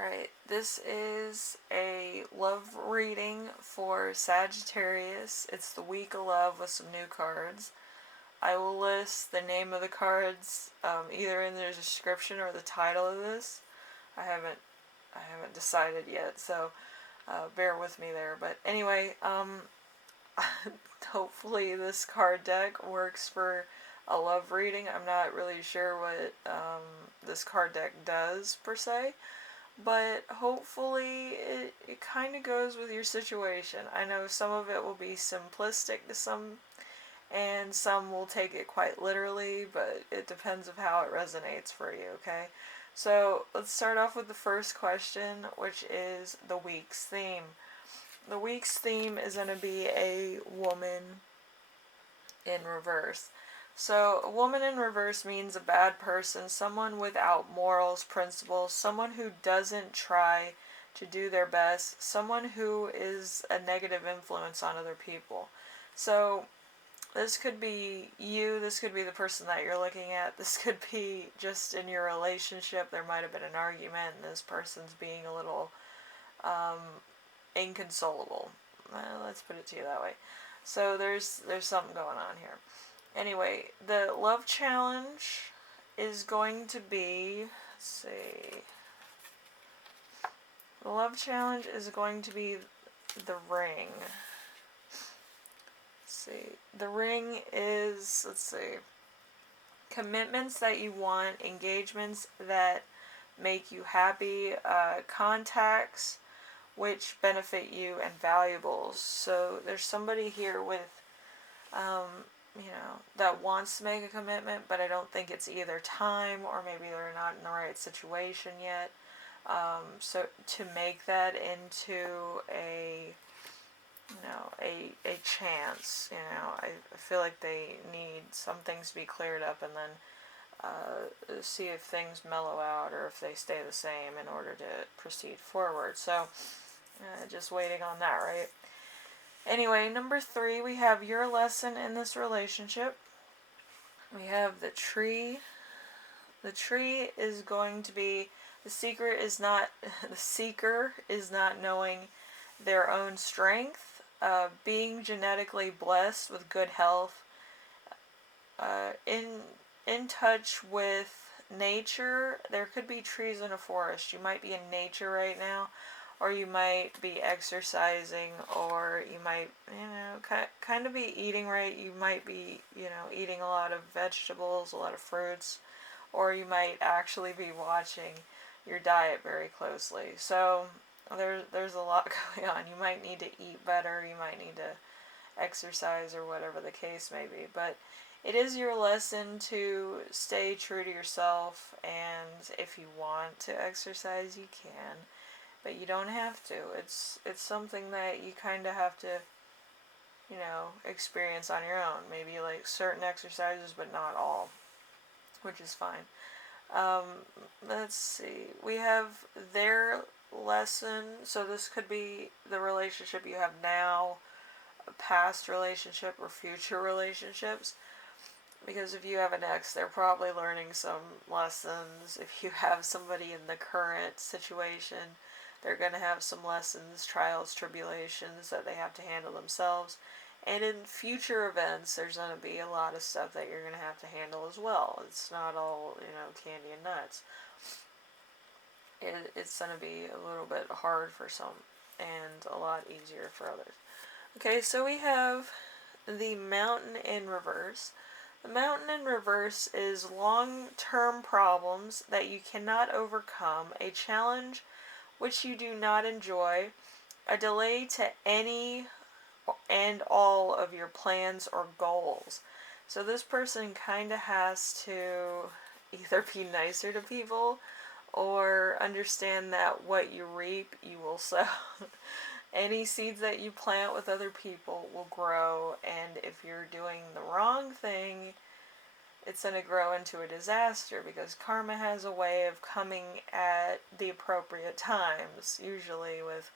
Alright, this is a love reading for Sagittarius. It's the week of love with some new cards. I will list the name of the cards either in the description or the title of this. I haven't decided yet, so bear with me there. But anyway, hopefully this card deck works for a love reading. I'm not really sure what this card deck does per se, but hopefully it kind of goes with your situation. I know some of it will be simplistic to some, and some will take it quite literally, but it depends of how it resonates for you, okay? So let's start off with the first question, which is the week's theme. The week's theme is going to be a woman in reverse. So, a woman in reverse means a bad person, someone without morals, principles, someone who doesn't try to do their best, someone who is a negative influence on other people. So, this could be you, this could be the person that you're looking at, this could be just in your relationship. There might have been an argument and this person's being a little inconsolable. Let's put it to you that way. So, there's something going on here. Anyway, the love challenge is going to be, let's see, the love challenge is going to be the ring. Let's see, the ring is, let's see, commitments that you want, engagements that make you happy, contacts which benefit you, and valuables. So there's somebody here with that wants to make a commitment, but I don't think it's either time or maybe they're not in the right situation yet. So to make that into a chance, I feel like they need some things to be cleared up and then see if things mellow out or if they stay the same in order to proceed forward. So just waiting on that, right? Anyway, number 3, we have your lesson in this relationship. We have the tree. The tree is going to be, the seeker is not knowing their own strength, being genetically blessed with good health, in touch with nature. There could be trees in a forest. You might be in nature right now, or you might be exercising, or you might, kind of be eating right. You might be, eating a lot of vegetables, a lot of fruits, or you might actually be watching your diet very closely. So there's a lot going on. You might need to eat better. You might need to exercise or whatever the case may be. But it is your lesson to stay true to yourself, and if you want to exercise, you can. But you don't have to. It's something that you kind of have to, experience on your own. Maybe like certain exercises, but not all, which is fine. Let's see. We have their lesson. So this could be the relationship you have now, a past relationship, or future relationships. Because if you have an ex, they're probably learning some lessons. If you have somebody in the current situation, they're going to have some lessons, trials, tribulations that they have to handle themselves. And in future events, there's going to be a lot of stuff that you're going to have to handle as well. It's not all, candy and nuts. It's going to be a little bit hard for some and a lot easier for others. Okay, so we have the mountain in reverse. The mountain in reverse is long-term problems that you cannot overcome, a challenge which you do not enjoy, a delay to any and all of your plans or goals. So this person kind of has to either be nicer to people or understand that what you reap, you will sow. Any seeds that you plant with other people will grow, and if you're doing the wrong thing, it's going to grow into a disaster, because karma has a way of coming at the appropriate times, usually with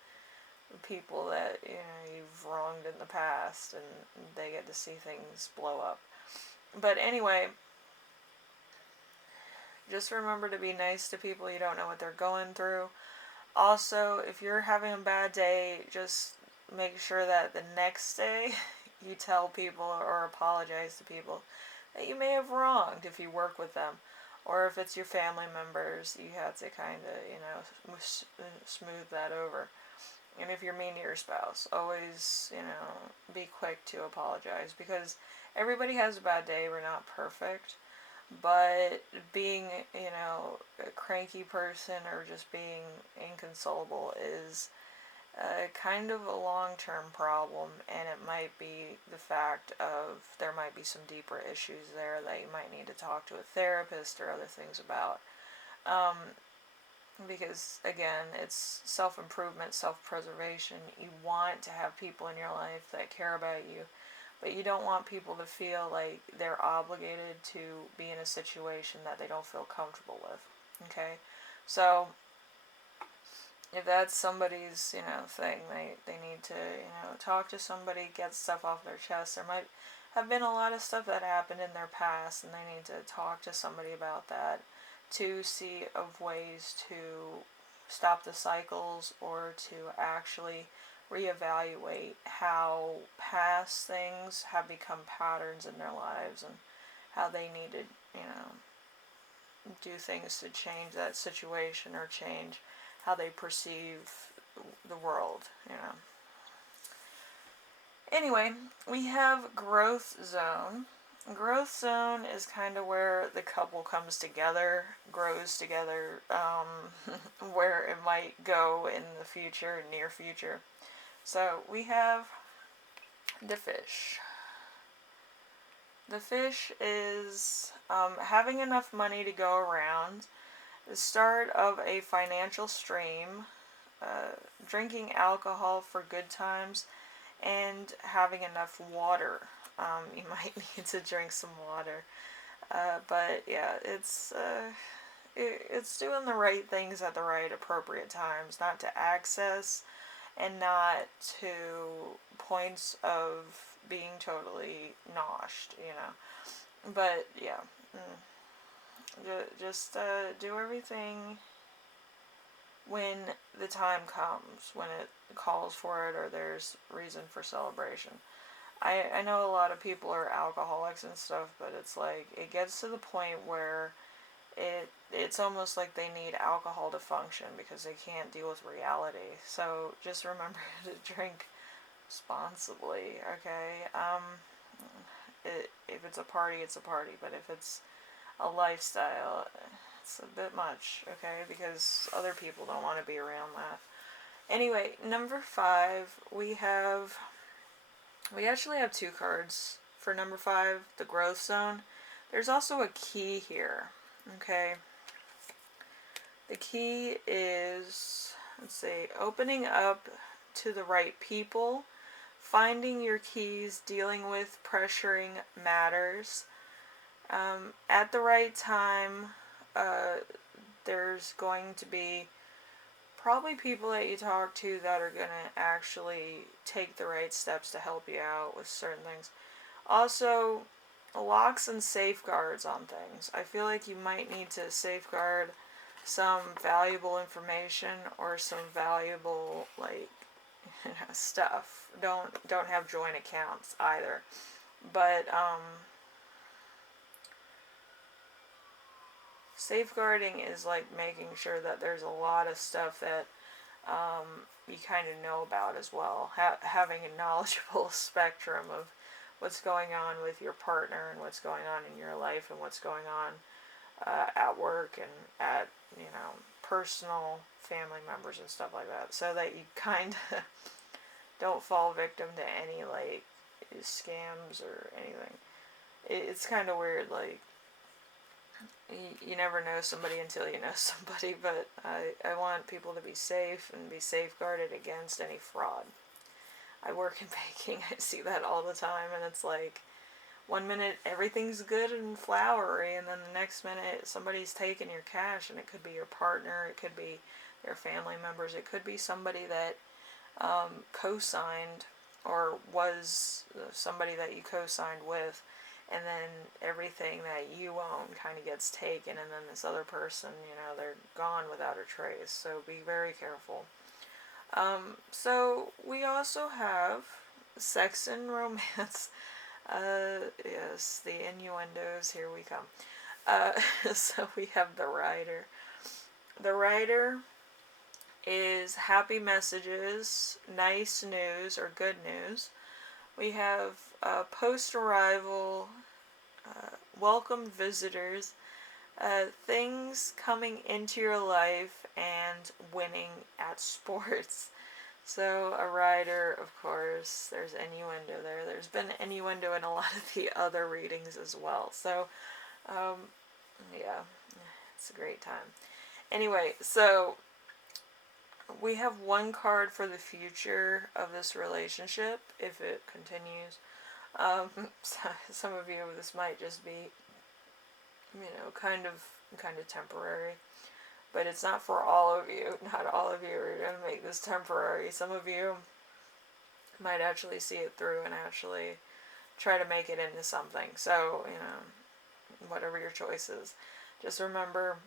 people that you've wronged in the past, and they get to see things blow up. But anyway, just remember to be nice to people. You don't know what they're going through. Also, if you're having a bad day, just make sure that the next day you tell people or apologize to people that you may have wronged if you work with them. Or if it's your family members, you have to kind of, smooth that over. And if you're mean to your spouse, always, be quick to apologize, because everybody has a bad day. We're not perfect. But being, a cranky person or just being inconsolable is kind of a long-term problem, and it might be the fact of there might be some deeper issues there that you might need to talk to a therapist or other things about. Because again, it's self-improvement, self-preservation. You want to have people in your life that care about you, but you don't want people to feel like they're obligated to be in a situation that they don't feel comfortable with. Okay? So if that's somebody's, thing, they need to, talk to somebody, get stuff off their chest. There might have been a lot of stuff that happened in their past, and they need to talk to somebody about that to see of ways to stop the cycles, or to actually reevaluate how past things have become patterns in their lives, and how they need to, do things to change that situation, or change how they perceive the world, Anyway, we have growth zone. Growth zone is kind of where the couple comes together, grows together, where it might go in the future, near future. So we have the fish. The fish is having enough money to go around, the start of a financial stream, drinking alcohol for good times, and having enough water. You might need to drink some water. But yeah, it's doing the right things at the right appropriate times, not to access and not to points of being totally noshed, But yeah, just do everything when the time comes, when it calls for it, or there's reason for celebration. I know a lot of people are alcoholics and stuff, but it's like it gets to the point where it's almost like they need alcohol to function, because they can't deal with reality. So just remember to drink responsibly, okay? If it's a party, it's a party, but if it's a lifestyle, it's a bit much, okay? Because other people don't want to be around that. Anyway, number 5, we actually have 2 cards for number 5, the growth zone. There's also a key here, okay? The key is, let's see, opening up to the right people, finding your keys, dealing with pressuring matters. At the right time, there's going to be probably people that you talk to that are going to actually take the right steps to help you out with certain things. Also, locks and safeguards on things. I feel like you might need to safeguard some valuable information, or some valuable, stuff. Don't have joint accounts either. But safeguarding is like making sure that there's a lot of stuff that you kind of know about as well. Having a knowledgeable spectrum of what's going on with your partner, and what's going on in your life, and what's going on at work, and at, personal family members and stuff like that, so that you kind of don't fall victim to any, scams or anything. It's kind of weird, you never know somebody until you know somebody, but I want people to be safe and be safeguarded against any fraud. I work in banking, I see that all the time, and it's like, one minute everything's good and flowery, and then the next minute somebody's taking your cash, and it could be your partner, it could be their family members, it could be somebody that co-signed, or was somebody that you co-signed with, and then everything that you own kind of gets taken, and then this other person, they're gone without a trace. So be very careful. So we also have sex and romance. Yes, the innuendos, here we come. So we have the Rider. The Rider is happy messages, nice news, or good news. We have post-arrival, welcome visitors, things coming into your life, and winning at sports. So a Rider, of course, there's innuendo there. There's been innuendo in a lot of the other readings as well. So, yeah, it's a great time. Anyway, so we have one card for the future of this relationship, if it continues. Some of you, this might just be, kind of temporary. But it's not for all of you. Not all of you are going to make this temporary. Some of you might actually see it through and actually try to make it into something. So, whatever your choice is. Just remember,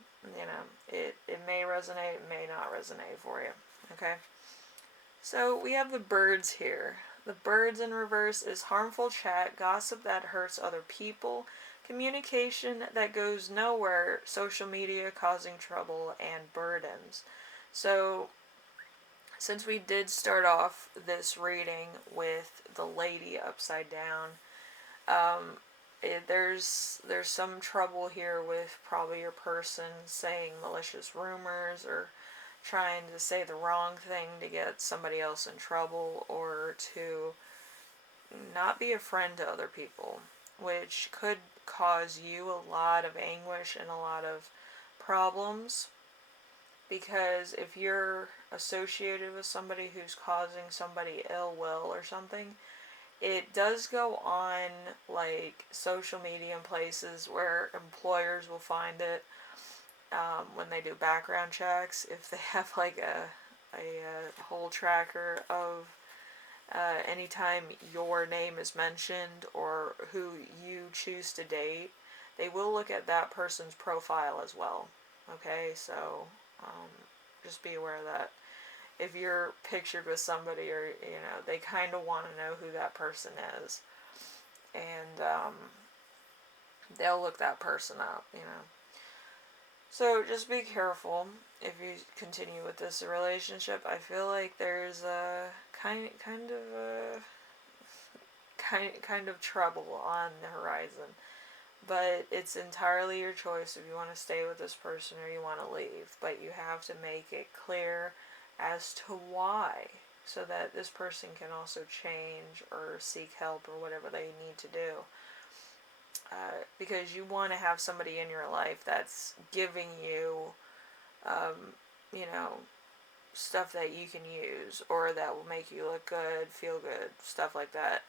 it may resonate, it may not resonate for you. Okay? So, we have the birds here. The birds in reverse is harmful chat, gossip that hurts other people, communication that goes nowhere, social media causing trouble, and burdens. So, since we did start off this reading with the lady upside down, there's some trouble here with probably your person saying malicious rumors or trying to say the wrong thing to get somebody else in trouble, or to not be a friend to other people, which could cause you a lot of anguish and a lot of problems. Because if you're associated with somebody who's causing somebody ill will or something, it does go on like social media and places where employers will find it, when they do background checks. If they have like a whole tracker of anytime your name is mentioned or who you choose to date, they will look at that person's profile as well. Okay, so just be aware of that. If you're pictured with somebody, or they kind of want to know who that person is, and they'll look that person up. So just be careful if you continue with this relationship. I feel like there's a kind of trouble on the horizon. But it's entirely your choice if you want to stay with this person or you want to leave. But you have to make it clear as to why, so that this person can also change or seek help or whatever they need to do. Because you want to have somebody in your life that's giving you, stuff that you can use, or that will make you look good, feel good, stuff like that.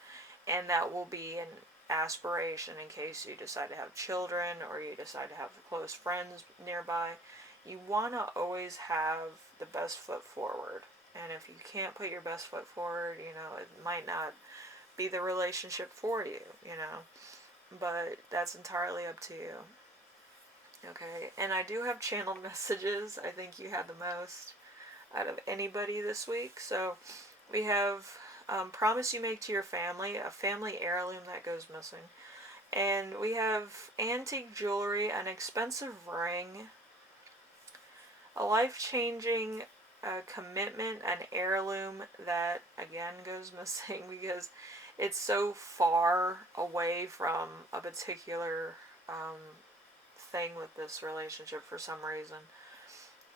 And that will be an aspiration in case you decide to have children or you decide to have close friends nearby. You want to always have the best foot forward. And if you can't put your best foot forward, it might not be the relationship for you, But that's entirely up to you. Okay, and I do have channeled messages. I think you had the most out of anybody this week. So we have promise you make to your family, a family heirloom that goes missing. And we have antique jewelry, an expensive ring, a life-changing commitment, an heirloom that, again, goes missing because it's so far away from a particular thing with this relationship for some reason.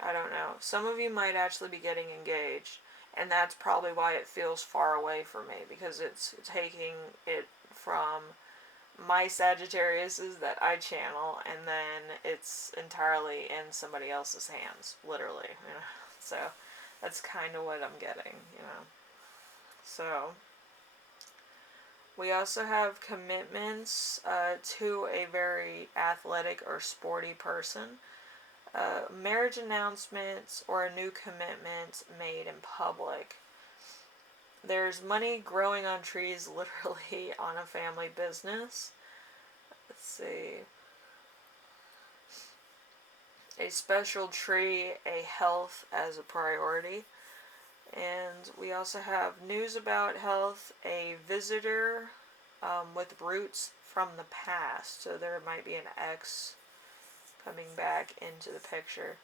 I don't know. Some of you might actually be getting engaged, and that's probably why it feels far away for me, because it's taking it from my Sagittariuses that I channel, and then it's entirely in somebody else's hands, literally. So that's kind of what I'm getting. So we also have commitments to a very athletic or sporty person. Marriage announcements or a new commitment made in public. There's money growing on trees, literally, on a family business. let's see, a special tree, a health as a priority. And we also have news about health, a visitor with roots from the past. So there might be an ex coming back into the picture.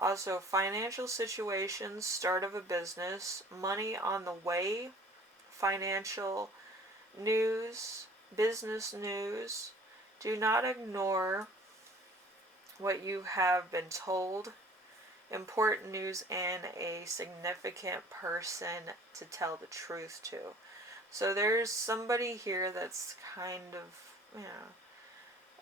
Also, financial situations, start of a business, money on the way, financial news, business news. Do not ignore what you have been told. Important news and a significant person to tell the truth to. So there's somebody here that's kind of,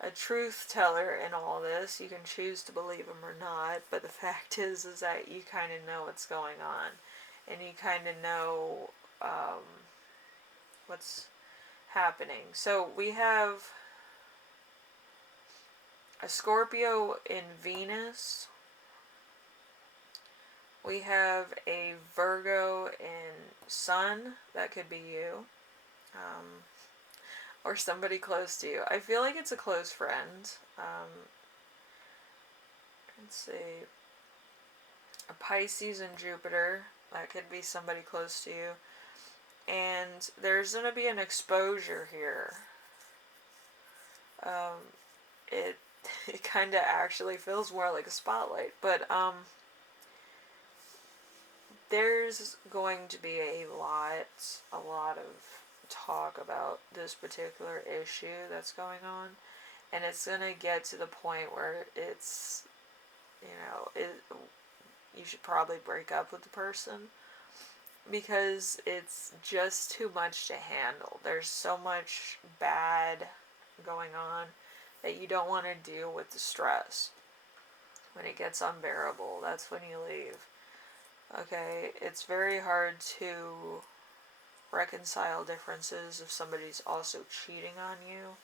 a truth teller in all this. You can choose to believe him or not, but the fact is that you kind of know what's going on, and you kind of know what's happening. So we have a Scorpio in Venus. We have a Virgo in Sun. That could be you. Or somebody close to you. I feel like it's a close friend. Let's see. A Pisces and Jupiter. That could be somebody close to you. And there's going to be an exposure here. It kind of actually feels more like a spotlight. But there's going to be a lot of talk about this particular issue that's going on, and it's going to get to the point where it's, you should probably break up with the person, because it's just too much to handle. There's so much bad going on that you don't want to deal with the stress. When it gets unbearable, that's when you leave. Okay, it's very hard to reconcile differences if somebody's also cheating on you,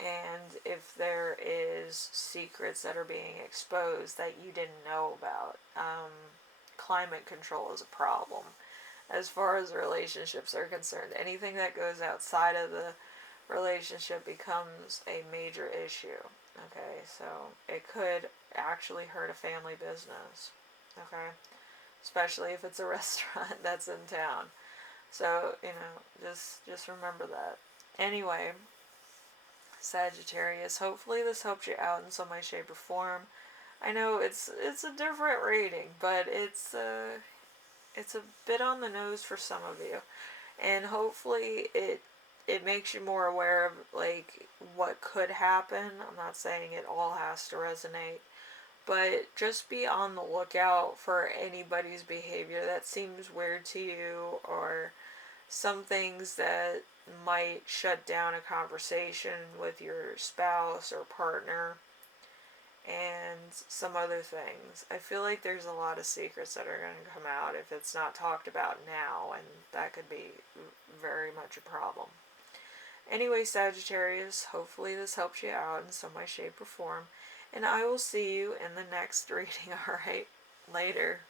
and if there is secrets that are being exposed that you didn't know about. Climate control is a problem as far as relationships are concerned. Anything that goes outside of the relationship becomes a major issue. Okay, so it could actually hurt a family business. Okay, especially if it's a restaurant that's in town. So, just remember that. Anyway, Sagittarius, hopefully this helps you out in some way, shape, or form. I know it's a different reading, but it's a bit on the nose for some of you. And hopefully it makes you more aware of, like, what could happen. I'm not saying it all has to resonate, but just be on the lookout for anybody's behavior that seems weird to you, or some things that might shut down a conversation with your spouse or partner, and some other things. I feel like there's a lot of secrets that are going to come out if it's not talked about now, and that could be very much a problem. Anyway, Sagittarius, hopefully this helps you out in some way, shape, or form. And I will see you in the next reading, alright? Later.